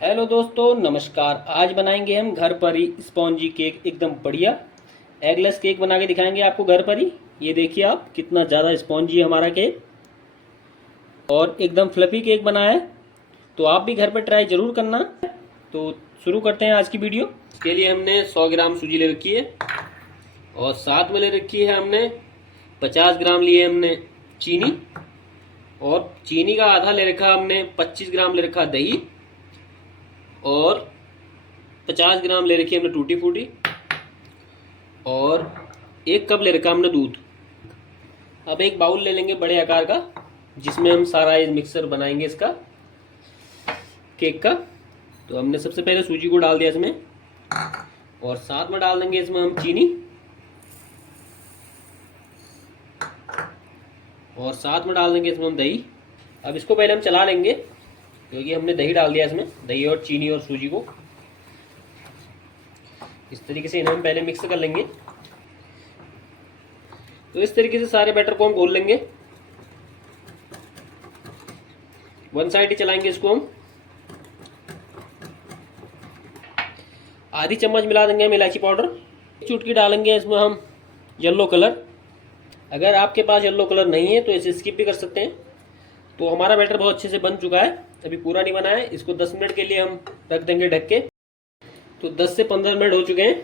Hello दोस्तों, नमस्कार। आज बनाएंगे हम घर पर ही स्पॉन्जी केक, एकदम बढ़िया एगलेस केक बना के दिखाएंगे आपको घर पर ही। ये देखिए आप, कितना ज़्यादा स्पॉन्जी है हमारा केक और एकदम फ्लफी केक बना है। तो आप भी घर पर ट्राई ज़रूर करना। तो शुरू करते हैं आज की वीडियो। इसके लिए हमने 100 ग्राम सूजी ले रखी है और साथ में ले रखी है हमने 50 ग्राम लिए हमने चीनी, और चीनी का आधा ले रखा हमने 25 ग्राम ले रखा दही, और 50 ग्राम ले रखी हमने टूटी फूटी, और 1 कप ले रखा हमने दूध। अब एक बाउल ले लेंगे बड़े आकार का, जिसमें हम सारा ये मिक्सर बनाएंगे इसका केक का। तो हमने सबसे पहले सूजी को डाल दिया इसमें, और साथ में डाल देंगे इसमें हम चीनी, और साथ में डाल देंगे इसमें हम दही। अब इसको पहले हम चला लेंगे, क्योंकि हमने दही डाल दिया इसमें, दही और चीनी और सूजी को इस तरीके से इन्हें हम पहले मिक्स कर लेंगे। तो इस तरीके से सारे बैटर को हम घोल लेंगे। वन साइड ही चलाएंगे इसको हम। आधी चम्मच मिला देंगे हम इलायची पाउडर। चुटकी डालेंगे इसमें हम येलो कलर। अगर आपके पास येलो कलर नहीं है तो इसे स्किप भी कर सकते हैं। तो हमारा बैटर बहुत अच्छे से बन चुका है, अभी पूरा नहीं बना है। इसको 10 मिनट के लिए हम रख देंगे ढक के। तो 10 से 15 मिनट हो चुके हैं।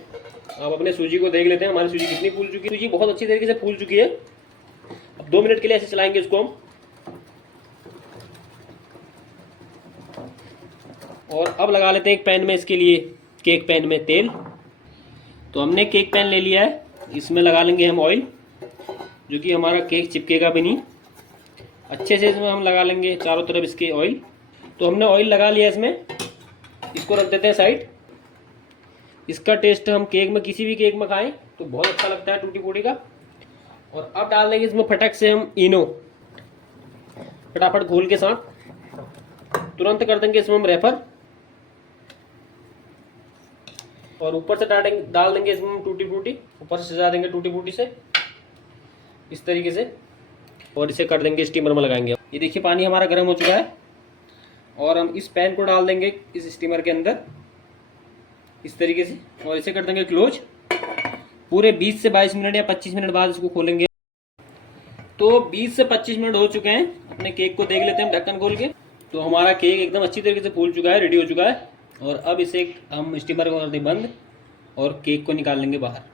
अब अपने सूजी को देख लेते हैं, हमारी सूजी कितनी फूल चुकी है। सूजी बहुत अच्छी तरीके से फूल चुकी है। अब 2 मिनट के लिए ऐसे चलाएंगे इसको हम। और अब लगा लेते हैं एक पैन में, इसके लिए केक पैन में तेल। तो हमने केक पैन ले लिया है, इसमें लगा लेंगे हम ऑयल, जो कि हमारा केक चिपकेगा भी नहीं। अच्छे से इसमें हम लगा लेंगे चारों तरफ इसके ऑयल। तो हमने ऑयल लगा लिया इसमें, इसको रख देते हैं साइड। इसका टेस्ट हम केक में, किसी भी केक में खाएं तो बहुत अच्छा लगता है टूटी फूटी का। और अब डाल देंगे इसमें फटक से हम इनो, फटाफट घोल के साथ तुरंत कर देंगे इसमें हम रेफर। और ऊपर से डाल देंगे इसमें हम टूटी फूटी, ऊपर से सजा देंगे टूटी फूटी से इस तरीके से। और इसे कर देंगे स्टीमर में लगाएंगे। ये देखिए पानी हमारा गर्म हो चुका है, और हम इस पैन को डाल देंगे इस स्टीमर के अंदर इस तरीके से, और इसे कर देंगे क्लोज। पूरे 20 से 22 मिनट या 25 मिनट बाद इसको खोलेंगे। तो 20 से 25 मिनट हो चुके हैं। अपने केक को देख लेते हैं ढक्कन खोल के। तो हमारा केक एकदम अच्छी तरीके से फूल चुका है, रेडी हो चुका है। और अब इसे हम स्टीमर को कर दें बंद, और केक को निकाल लेंगे बाहर।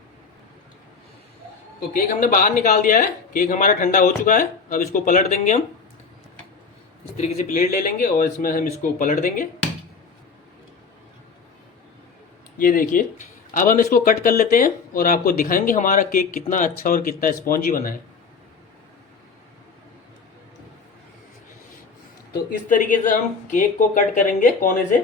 तो केक हमने बाहर निकाल दिया है। केक हमारा ठंडा हो चुका है। अब इसको पलट देंगे हम। इस तरीके से प्लेट ले लेंगे और इसमें हम इसको पलट देंगे। ये देखिए, अब हम इसको कट कर लेते हैं और आपको दिखाएंगे हमारा केक कितना अच्छा और कितना स्पॉन्जी बना है। तो इस तरीके से हम केक को कट करेंगे कोने से।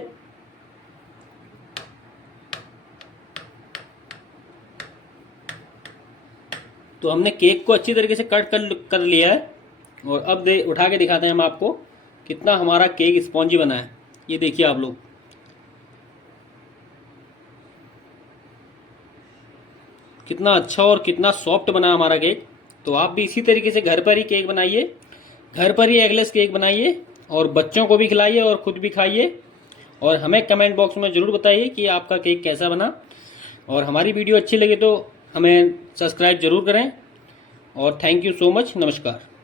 तो हमने केक को अच्छी तरीके से कट कर लिया है। और अब उठा के दिखाते हैं हम आपको कितना हमारा केक स्पॉन्जी बना है। ये देखिए आप लोग, कितना अच्छा और कितना सॉफ्ट बना हमारा केक। तो आप भी इसी तरीके से घर पर ही केक बनाइए, घर पर ही एगलेस केक बनाइए, और बच्चों को भी खिलाइए और खुद भी खाइए। और हमें कमेंट बॉक्स में ज़रूर बताइए कि आपका केक कैसा बना। और हमारी वीडियो अच्छी लगे तो हमें सब्सक्राइब ज़रूर करें। और थैंक यू सो मच। नमस्कार।